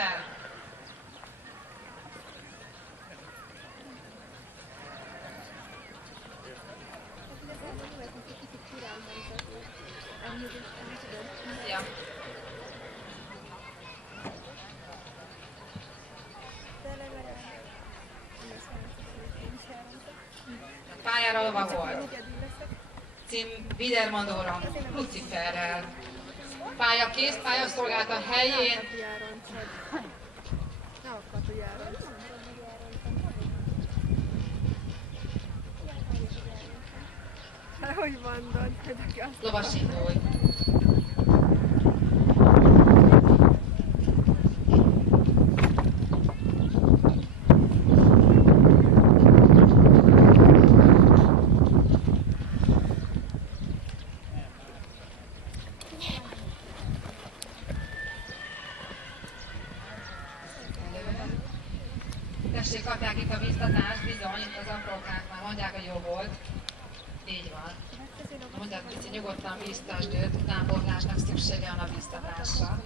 el! Ja. A pályára lovagol. Cím Vidermandóra, Luciferrel. Pályakész, pályaszolgálata helyén. Hogy mondod? Lovasítói. Tessék, kapják itt a biztatást, bizony, itt az aprókák már mondják, hogy jó volt. Így van. Mondják, hogy nyugodtan biztasd őt, utánpótlásnak szüksége van a biztatásra.